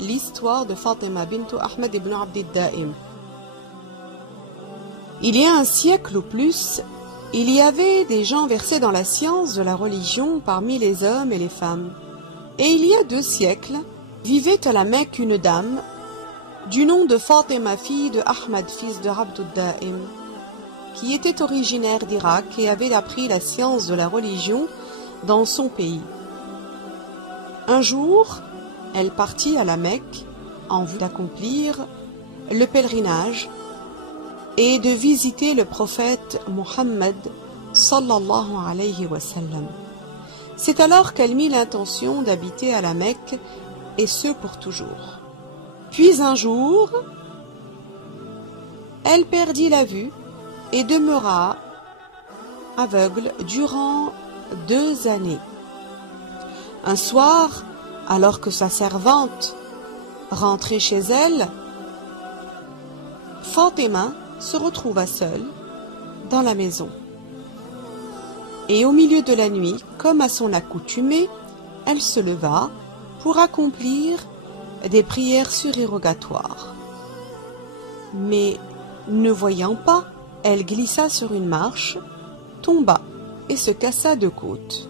l'histoire de Fatima bint Ahmad ibn Abd al-Da'im. Il y a un siècle ou plus, il y avait des gens versés dans la science de la religion parmi les hommes et les femmes. Et il y a 2 siècles, vivait à la Mecque une dame du nom de Fatima, fille de Ahmad, fils de Abd al-Da'im, qui était originaire d'Irak et avait appris la science de la religion dans son pays. Un jour, elle partit à la Mecque en vue d'accomplir le pèlerinage et de visiter le prophète Mohammed sallallahu alayhi wa sallam. C'est alors qu'elle mit l'intention d'habiter à la Mecque, et ce pour toujours. Puis un jour, elle perdit la vue et demeura aveugle durant 2 années. Un soir, alors que sa servante rentrait chez elle, Fatima se retrouva seule dans la maison. Et au milieu de la nuit, comme à son accoutumée, elle se leva pour accomplir des prières surérogatoires. Mais ne voyant pas, elle glissa sur une marche, tomba et se cassa 2 côtes.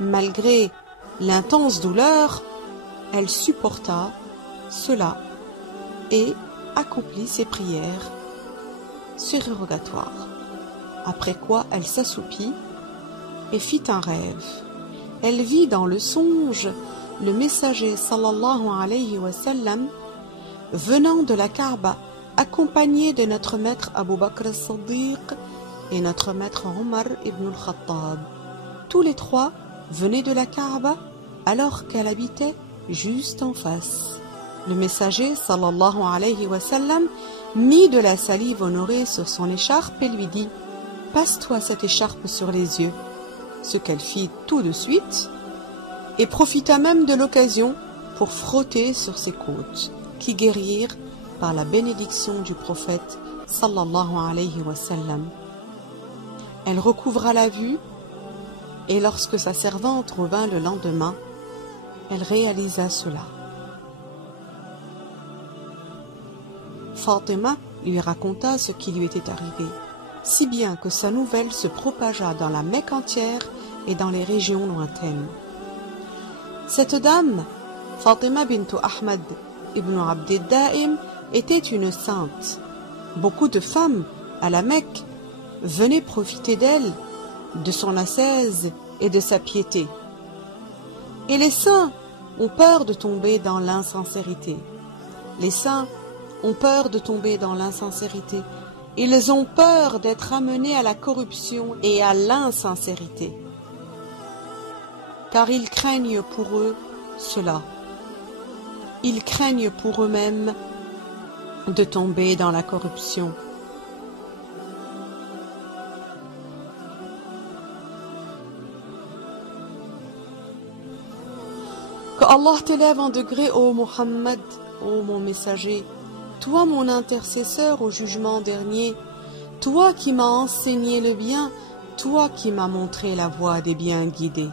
Malgré l'intense douleur, elle supporta cela et accomplit ses prières surérogatoires. Après quoi elle s'assoupit et fit un rêve. Elle vit dans le songe le messager sallallahu alayhi wa sallam venant de la Kaaba, accompagné de notre maître Abu Bakr as-Siddiq et notre maître Omar ibn al-Khattab. Tous les 3 venaient de la Kaaba alors qu'elle habitait juste en face. Le messager sallallahu alayhi wa sallam mit de la salive honorée sur son écharpe et lui dit: « Passe-toi cette écharpe sur les yeux », ce qu'elle fit tout de suite, et profita même de l'occasion pour frotter sur ses côtes, qui guérirent par la bénédiction du prophète sallallahu alayhi wa sallam. Elle recouvra la vue, et lorsque sa servante revint le lendemain, elle réalisa cela. Fatima lui raconta ce qui lui était arrivé, si bien que sa nouvelle se propagea dans la Mecque entière et dans les régions lointaines. Cette dame, Fatima bint Ahmad ibn Abd al-Da'im, était une sainte. Beaucoup de femmes à la Mecque venaient profiter d'elle, de son ascèse et de sa piété. Et les saints ont peur de tomber dans l'insincérité. Les saints ont peur de tomber dans l'insincérité. Ils ont peur d'être amenés à la corruption et à l'insincérité, car ils craignent pour eux cela. Ils craignent pour eux-mêmes de tomber dans la corruption. Que Allah t'élève en degré, ô Muhammad, ô mon messager, toi mon intercesseur au jugement dernier, toi qui m'as enseigné le bien, toi qui m'as montré la voie des bien guidés.